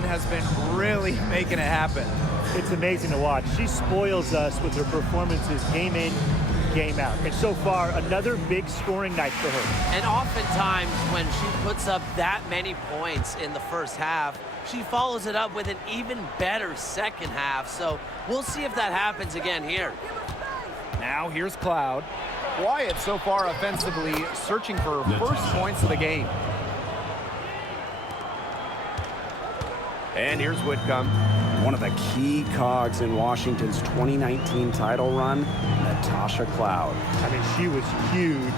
has been really making it happen. It's amazing to watch. She spoils us with her performances game in, game out. And so far, another big scoring night for her. And oftentimes when she puts up that many points in the first half, she follows it up with an even better second half. So we'll see if that happens again here. Now here's Cloud. Wyatt so far offensively searching for her first points of the game. And here's Whitcomb. One of the key cogs in Washington's 2019 title run, Natasha Cloud. I mean, she was huge.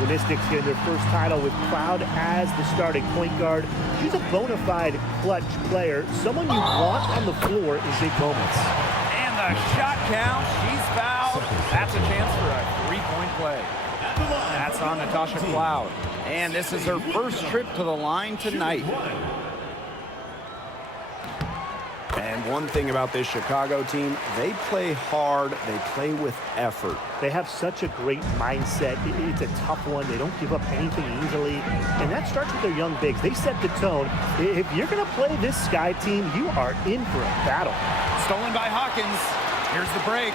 The Mystics getting their first title with Cloud as the starting point guard. She's a bona fide clutch player. Someone you want on the floor in big moments. And the shot count, she's fouled. That's a chance for a three-point play. That's on Natasha Cloud. And this is her first trip to the line tonight. And one thing about this Chicago team, they play hard, they play with effort. They have such a great mindset. It's a tough one. They don't give up anything easily. And that starts with their young bigs. They set the tone. If you're going to play this Sky team, you are in for a battle. Stolen by Hawkins. Here's the break.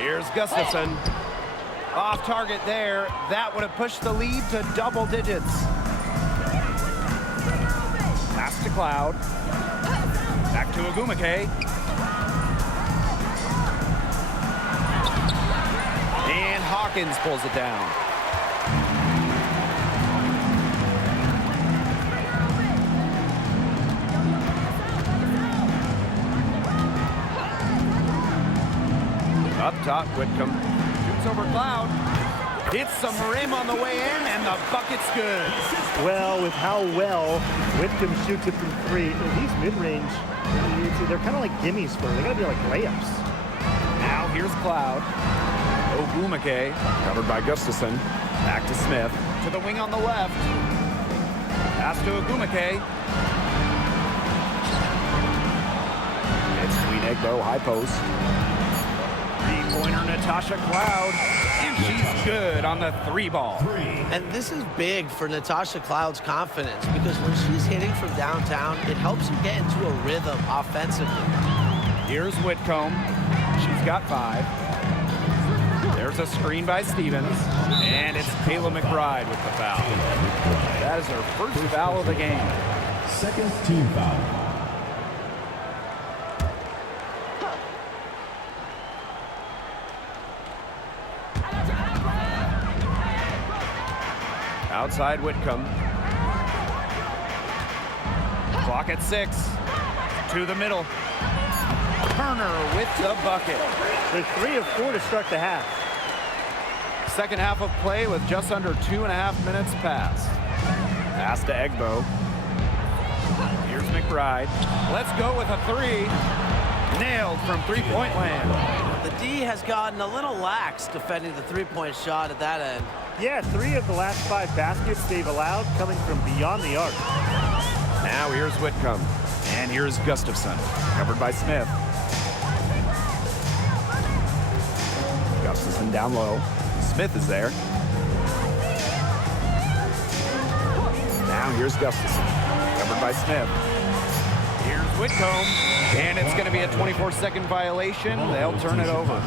Here's Gustafson. Off target there. That would have pushed the lead to double digits. Pass to Cloud. Back to Agumake. And Hawkins pulls it down. Up top, Whitcomb. Shoots over Cloud. Hits some rim on the way in, and the bucket's good. Well, with how well Whitcomb shoots it from three, these mid-range, they're kind of like gimmies for her. They got to be like layups. Now here's Cloud. Ogwumike. Covered by Gustafson. Back to Smith. To the wing on the left. Pass to Ogwumike. It's Queen Egbo, high post. Three-pointer Natasha Cloud. And she's good on the three ball. And this is big for Natasha Cloud's confidence because when she's hitting from downtown, it helps you get into a rhythm offensively. Here's Whitcomb. She's got 5. There's a screen by Stevens. And it's Kayla McBride with the foul. That is her first foul of the game. Second team foul. Outside Whitcomb. Clock at 6. To the middle. Turner with the bucket. They're 3 of 4 to start the half. Second half of play with just under 2.5 minutes passed. Pass to Egbo. Here's McBride. Let's go with a 3. Nailed from three-point land. The D has gotten a little lax defending the three-point shot at that end. Yeah, 3 of the last 5 baskets they've allowed coming from beyond the arc. Now here's Whitcomb. And here's Gustafson. Covered by Smith. Gustafson down low. Smith is there. Now here's Gustafson. Covered by Smith. Here's Whitcomb. And it's going to be a 24-second violation. They'll turn it over.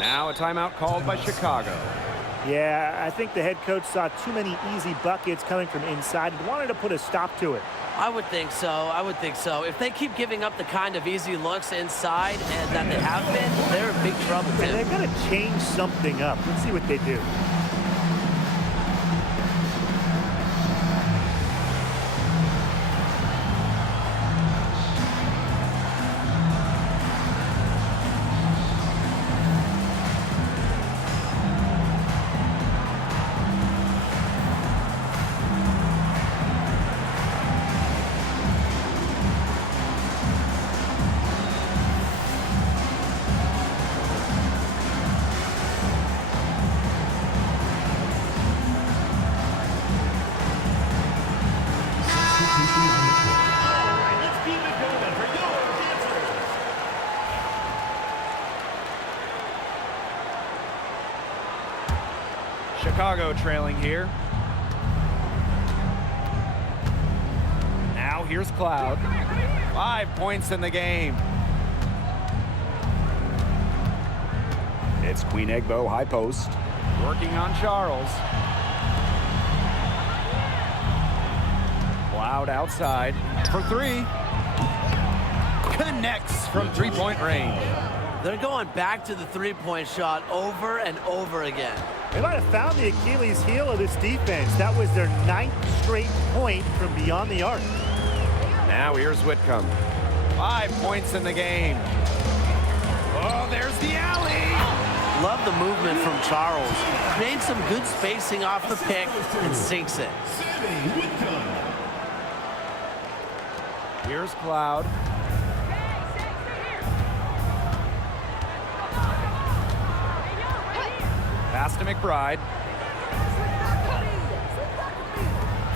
Now a timeout called by Chicago. Yeah, I think the head coach saw too many easy buckets coming from inside and wanted to put a stop to it. I would think so. I would think so. If they keep giving up the kind of easy looks inside and that they have been, they're in big trouble, Tim. They've got to change something up. Let's see what they do. Chicago trailing here. here's Cloud. 5 points in the game. It's Queen Egbo, high post. Working on Charles. Cloud outside for 3. Connects from 3-point range. They're going back to the three-point shot over and over again. They might have found the Achilles heel of this defense. That was their 9th straight point from beyond the arc. Now here's Whitcomb. 5 points in the game. Oh, there's the alley. Love the movement from Charles. Creates some good spacing off the pick and sinks it. Here's Cloud. Pass to McBride.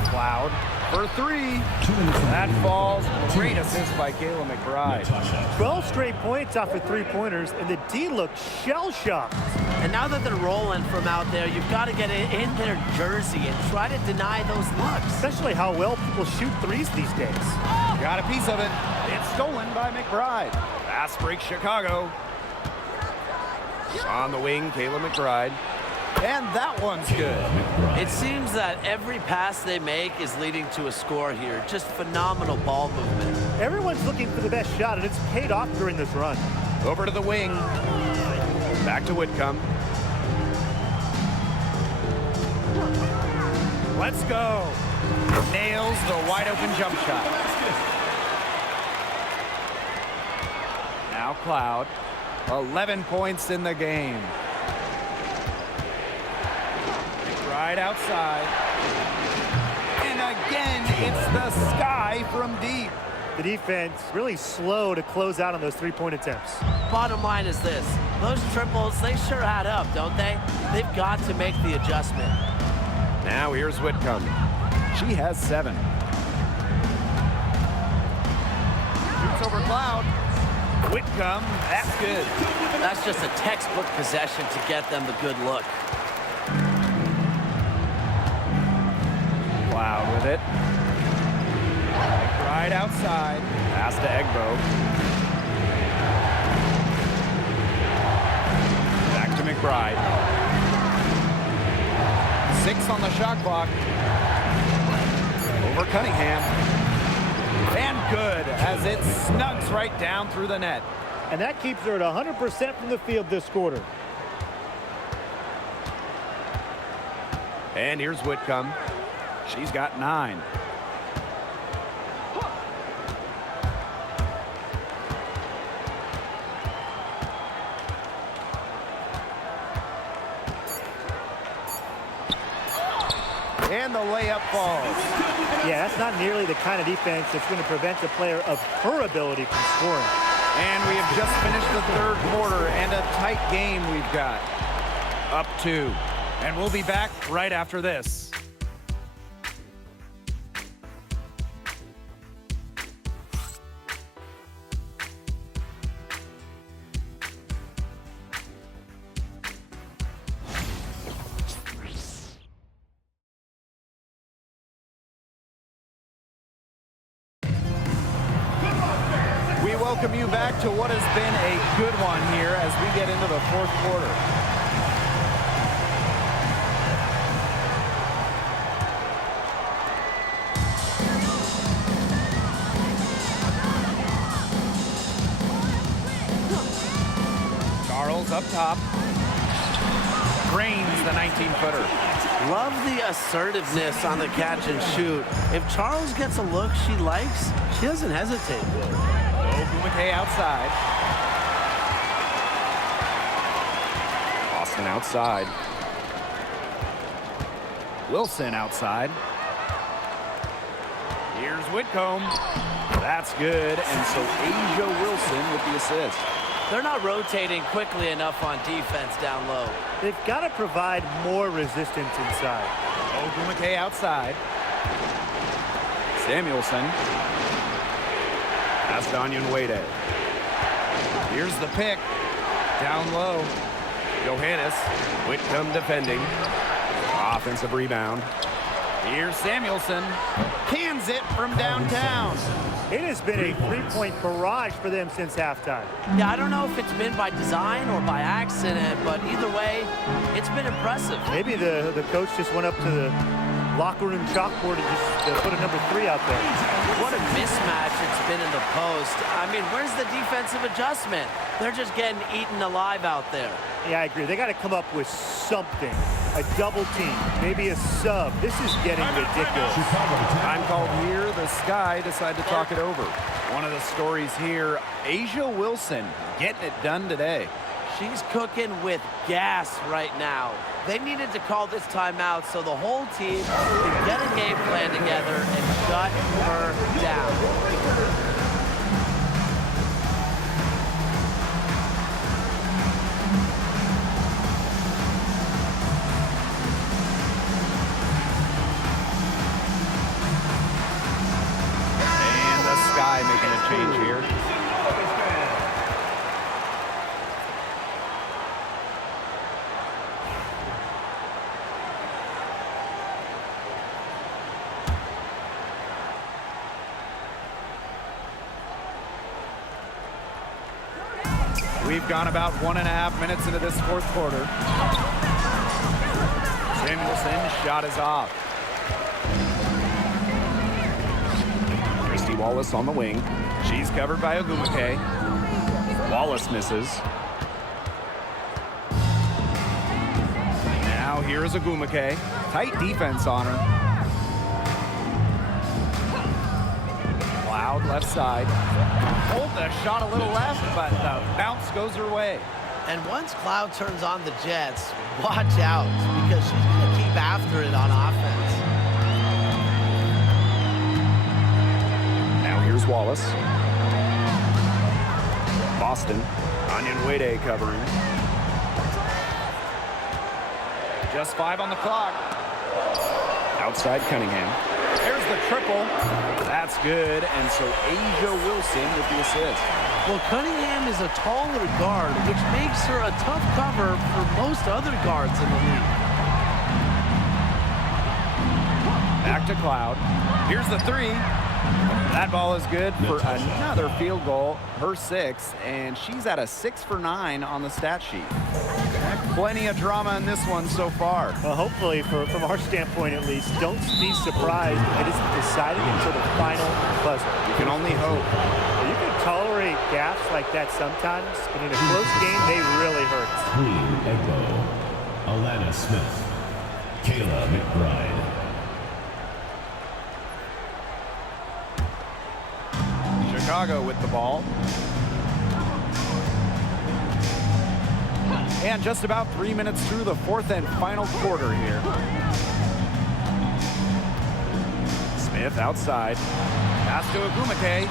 Cloud for 3. That falls. Great assist by Kayla McBride. 12 straight points off of three-pointers, and the D looks shell-shocked. And now that they're rolling from out there, you've got to get it in their jersey and try to deny those looks. Especially how well people shoot threes these days. Got a piece of it. It's stolen by McBride. Fast break Chicago. On the wing, Kayla McBride. And that one's good. It seems that every pass they make is leading to a score here. Just phenomenal ball movement. Everyone's looking for the best shot, and it's paid off during this run. Over to the wing. Back to Whitcomb. Let's go. Nails the wide open jump shot. Now Cloud. 11 points in the game. Right outside. And again, it's the sky from deep. The defense really slow to close out on those three-point attempts. Bottom line is this. Those triples, they sure add up, don't they? They've got to make the adjustment. Now here's Whitcomb. She has 7. Shoots over Cloud. Whitcomb, that's good. That's just a textbook possession to get them the good look. Cloud with it. Right outside. Pass to Egbo. Back to McBride. 6 on the shot clock. Over Cunningham. And good as it snugs right down through the net. And that keeps her at 100% from the field this quarter. And here's Whitcomb. She's got 9. And the layup falls. Yeah, that's not nearly the kind of defense that's going to prevent a player of her ability from scoring. And we have just finished the 3rd quarter, and a tight game we've got. Up 2. And we'll be back right after this. We welcome you back to what has been a good one here as we get into the 4th quarter. Charles up top. Drains the 19-footer. Love the assertiveness on the catch and shoot. If Charles gets a look she likes, she doesn't hesitate. McKay outside. Austin outside. Wilson outside. Here's Whitcomb. That's good. And so Asia Wilson with the assist. They're not rotating quickly enough on defense down low. They've got to provide more resistance inside. McKay outside. Samuelson. Astonian Wade. Here's the pick. Down low. Johannes. Whitcomb defending. Offensive rebound. Here's Samuelson. Cans it from downtown. It has been a three-point barrage for them since halftime. Yeah, I don't know if it's been by design or by accident, but either way, it's been impressive. Maybe the coach just went up to the locker room chalkboard and just put a number 3 out there. What a mismatch it's been in the post. I mean, where's the defensive adjustment? They're just getting eaten alive out there. Yeah, I agree. They got to come up with something. A double team, maybe a sub. This is getting ridiculous. Time called here. The Sky decide to talk it over. One of the stories here, A'ja Wilson getting it done today. She's cooking with gas right now. They needed to call this timeout so the whole team could get a game plan together and shut her down. Making a change here. We've gone about 1.5 minutes into this fourth quarter. Samuelson shot is off. Wallace on the wing. She's covered by Ogwumike. Wallace misses. Now here's Ogwumike. Tight defense on her. Cloud left side. Hold the shot a little left, but the bounce goes her way. And once Cloud turns on the Jets, watch out, because she's going to keep after it on offense. Here's Wallace. Boston. Onyenwere covering. Just 5 on the clock. Outside Cunningham. There's the triple. That's good. And so A'ja Wilson with the assist. Well, Cunningham is a taller guard, which makes her a tough cover for most other guards in the league. Back to Cloud. Here's the 3. That ball is good for another field goal, her 6th, and she's at a 6 for 9 on the stat sheet. Plenty of drama in this one so far. Well, hopefully, from our standpoint at least, don't be surprised if it isn't decided until the final buzzer. You can only hope. You can tolerate gaffes like that sometimes, but in a close game, they really hurt. Queen Egbo, Alana Smith, Kayla McBride. Chicago with the ball. And just about 3 minutes through the fourth and final quarter here. Smith outside. Pass to Ogwumike.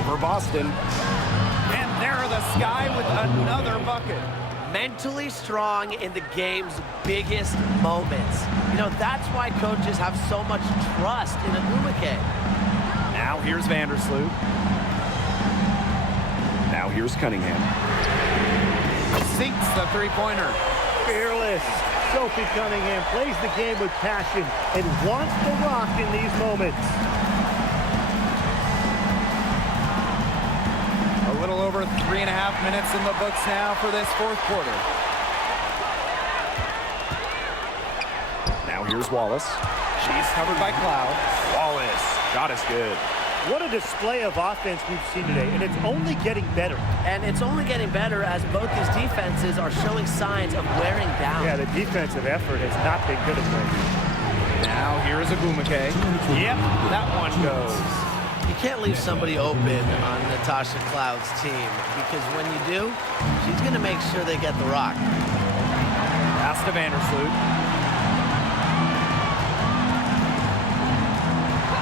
Over Boston. And there are the Sky with another bucket. Mentally strong in the game's biggest moments. You know, that's why coaches have so much trust in Ogwumike. Now here's Vandersloot. Now here's Cunningham. Sinks the three-pointer. Fearless. Sophie Cunningham plays the game with passion and wants to rock in these moments. A little over 3.5 minutes in the books now for this fourth quarter. Now here's Wallace. She's covered by Cloud. Wallace. Shot is good. What a display of offense we've seen today, and it's only getting better. And it's only getting better as both these defenses are showing signs of wearing down. Yeah, the defensive effort has not been good at late. Now here's Ogwumike. Yep, that one goes. You can't leave somebody open on Natasha Cloud's team, because when you do, she's going to make sure they get the rock. Pass to Vandersloot.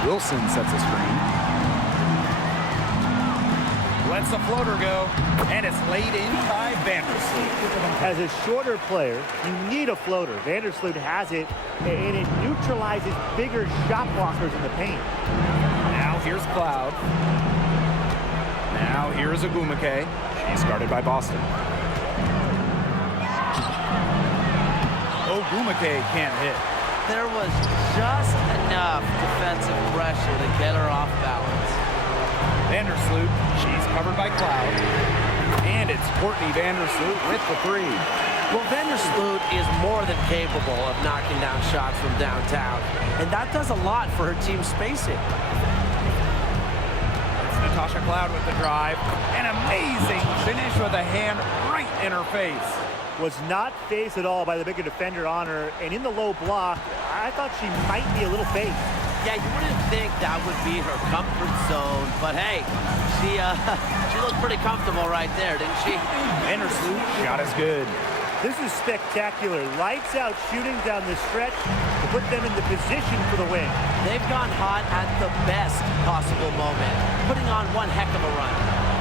Wilson sets a screen. Lets the floater go, and it's laid in by Vandersloot. As a shorter player, you need a floater. Vandersloot has it, and it neutralizes bigger shot blockers in the paint. Now here's Cloud. Now here's Ogwumike. She's guarded by Boston. Ogwumike can't hit. There was just enough defensive pressure to get her off balance. Vandersloot, she's covered by Cloud. And it's Courtney Vandersloot with the three. Well, Vandersloot is more than capable of knocking down shots from downtown, and that does a lot for her team spacing. It's Natasha Cloud with the drive. An amazing finish with a hand right in her face. Was not phased at all by the bigger defender on her, and in the low block, I thought she might be a little fake. Yeah, you wouldn't think that would be her comfort zone, but hey, she looked pretty comfortable right there, didn't she? Vandersloot shot is good. This is spectacular. Lights out shooting down the stretch to put them in the position for the win. They've gone hot at the best possible moment, putting on one heck of a run.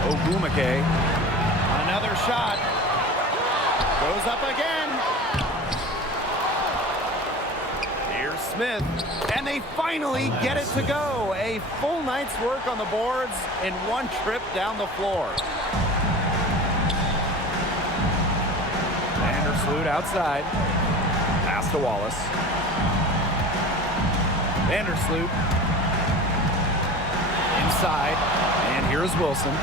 Ogumake. Another shot. Goes up again. Here's Smith. And they finally get it to go. A full night's work on the boards in one trip down the floor. Vandersloot outside. Pass to Wallace. Vandersloot. Inside. And here's Wilson.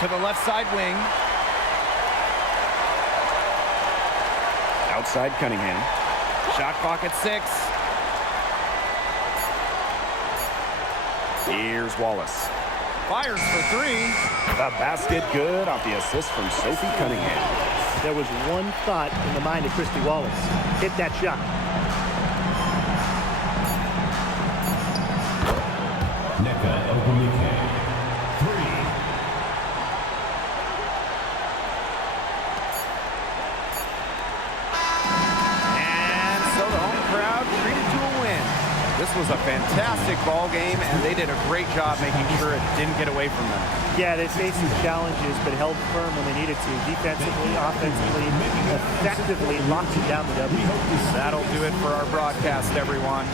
To the left side wing. Outside Cunningham. Shot clock at 6. Here's Wallace. Fires for 3. The basket good off the assist from Sophie Cunningham. There was one thought in the mind of Christy Wallace. Hit that shot. Nneka Ogumike. 3. And so the home crowd treated to a win. This was a fantastic ball game, and they did a great job making sure it didn't get away from them. Yeah, they faced some challenges, but held firm when they needed to. Defensively, offensively, effectively locked it down the W. That'll do it for our broadcast, everyone.